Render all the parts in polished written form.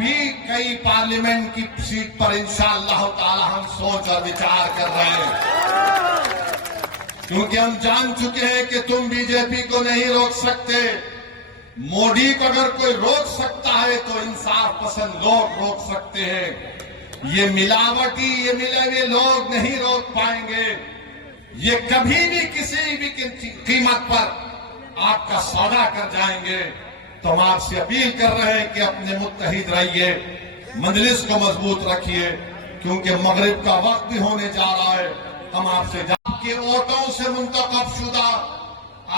भी कई पार्लियामेंट की सीट पर इंशाअल्लाह ताला हम सोच और विचार कर रहे हैं, क्योंकि हम जान चुके हैं कि तुम बीजेपी को नहीं रोक सकते। मोदी को अगर कोई रोक सकता है तो इंसाफ पसंद लोग रोक सकते हैं। ये मिलावटी, ये मिले हुए लोग नहीं रोक पाएंगे। ये कभी भी किसी भी कीमत पर आपका सौदा कर जाएंगे। तो हम आपसे अपील कर रहे हैं कि अपने मुत्तहिद रहिए, मजलिस को मजबूत रखिए, क्योंकि मगरिब का वक्त भी होने जा रहा है। हम आपसे आपके वोटों से मुंतखब शुदा,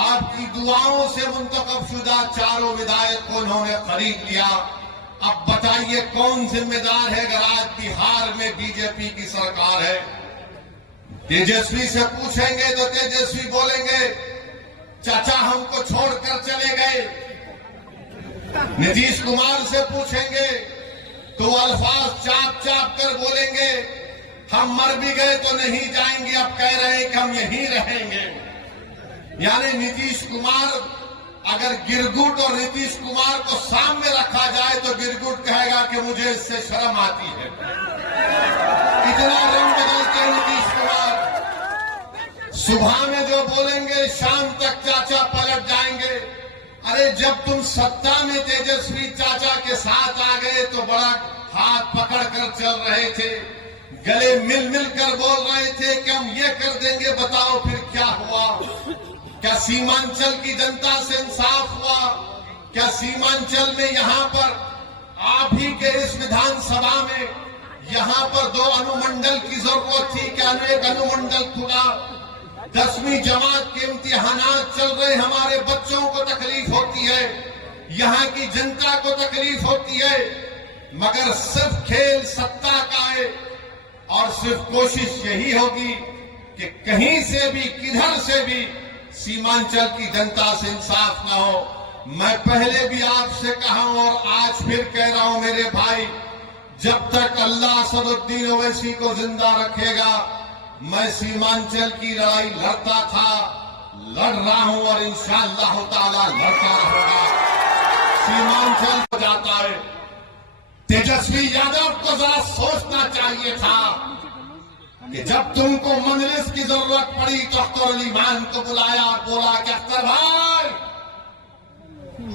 आपकी दुआओं से मुंतखब शुदा चारों विधायक को उन्होंने खरीद लिया। अब बताइए कौन जिम्मेदार है अगर आज बिहार में बीजेपी की सरकार है? तेजस्वी से पूछेंगे तो तेजस्वी बोलेंगे चाचा हमको छोड़कर चले गए। नीतीश कुमार से पूछेंगे तो अल्फाज चाप चाप कर बोलेंगे हम मर भी गए तो नहीं जाएंगे, अब कह रहे हैं कि हम यहीं रहेंगे। यानी नीतीश कुमार, अगर गिरगुट और नीतीश कुमार को सामने रखा जाए तो गिरगुट कहेगा कि मुझे इससे शर्म आती है। इतना रंग बदलते हैं नीतीश कुमार। सुबह में जो बोलेंगे शाम तक चाचा पलट जाएंगे। अरे जब तुम सत्ता में तेजस्वी चाचा के साथ आ गए तो बड़ा हाथ पकड़ कर चल रहे थे, गले मिल मिल कर बोल रहे थे कि हम ये कर देंगे, बताओ फिर क्या हुआ? क्या सीमांचल की जनता से इंसाफ हुआ? क्या सीमांचल में यहाँ पर आप ही के इस विधानसभा में यहाँ पर 2 अनुमंडल की जरूरत थी, क्या एक अनुमंडल खुला? 10वीं जमात के इम्तिहानात चल रहे, हमारे बच्चों को तकलीफ होती है, यहाँ की जनता को तकलीफ होती है, मगर सिर्फ खेल सत्ता का है और सिर्फ कोशिश यही होगी कि कहीं से भी किधर से भी सीमांचल की जनता से इंसाफ ना हो। मैं पहले भी आपसे कहा हूं और आज फिर कह रहा हूं मेरे भाई, जब तक अल्लाह असदुद्दीन ओवैसी को जिंदा रखेगा मैं सीमांचल की लड़ाई लड़ता था, लड़ रहा हूं और इंशाअल्लाह ताला लड़ता रहूंगा। सीमांचल हो जाता है। तेजस्वी यादव को जरा सोचना चाहिए था कि जब तुमको मजलिस की जरूरत पड़ी तो अख्तर अली मान को बुलाया और बोला कि अख्तर भाई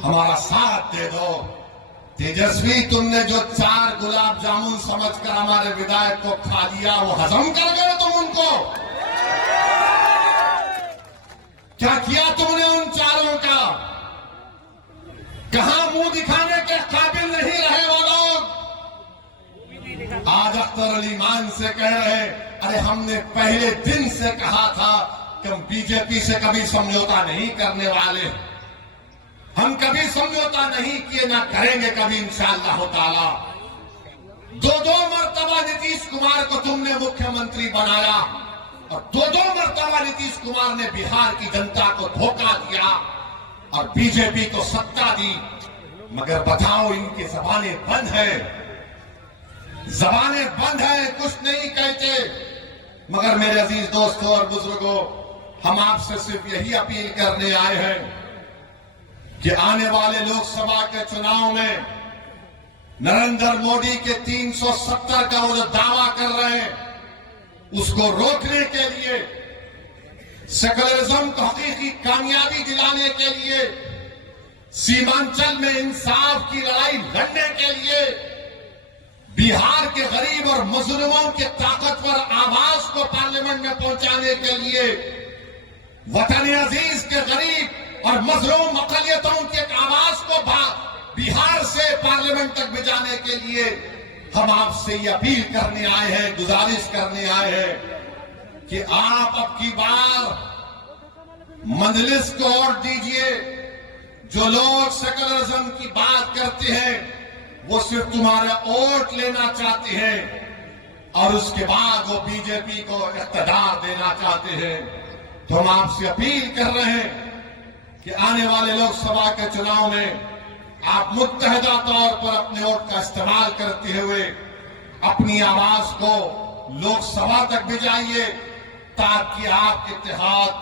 हमारा साथ दे दो। तेजस्वी तुमने जो 4 गुलाब जामुन समझकर हमारे विधायक को खा दिया, वो हजम कर गए तुम उनको? क्या किया तुमने उन 4 का? कहां मुंह दिखाने के काबिल नहीं रहे वो लोग? आज अख्तर अली मान से कह रहे अरे हमने पहले दिन से कहा था कि हम बीजेपी से कभी समझौता नहीं करने वाले, हम कभी समझौता नहीं किए, ना करेंगे कभी इंशाअल्लाह ताला। 2 मरतबा नीतीश कुमार को तुमने मुख्यमंत्री बनाया और 2 मरतबा नीतीश कुमार ने बिहार की जनता को धोखा दिया और बीजेपी को सत्ता दी। मगर बताओ इनकी जबानें बंद है, जबानें बंद है, कुछ नहीं कहते। मगर मेरे अजीज दोस्तों और बुजुर्गों, हम आपसे सिर्फ यही अपील करने आए हैं कि आने वाले लोकसभा के चुनाव में नरेंद्र मोदी के 370 का वो जो दावा कर रहे हैं उसको रोकने के लिए, सेकुलरिज्म को हकीकी कामयाबी दिलाने के लिए, सीमांचल में इंसाफ की लड़ाई लड़ने के लिए, बिहार के गरीब और मजलूमों के ताकतवर आवाज को पार्लियामेंट में पहुंचाने के लिए, वतन अजीज के गरीब और मजलूम अकलियतों की आवाज को बिहार से पार्लियामेंट तक भिजाने के लिए हम आपसे ये अपील करने आए हैं, गुजारिश करने आए हैं कि आप अब की बार मजलिस को वोट दीजिए। जो लोग सेकुलरिज्म की बात करते हैं वो सिर्फ तुम्हारा वोट लेना चाहते हैं और उसके बाद वो बीजेपी को इख्तियार देना चाहते हैं। तो हम आपसे अपील कर रहे हैं कि आने वाले लोकसभा के चुनाव में आप मुत्तहदा तौर पर अपने वोट का इस्तेमाल करते हुए अपनी आवाज को लोकसभा तक भिजाइए ताकि आपके इत्तेहाद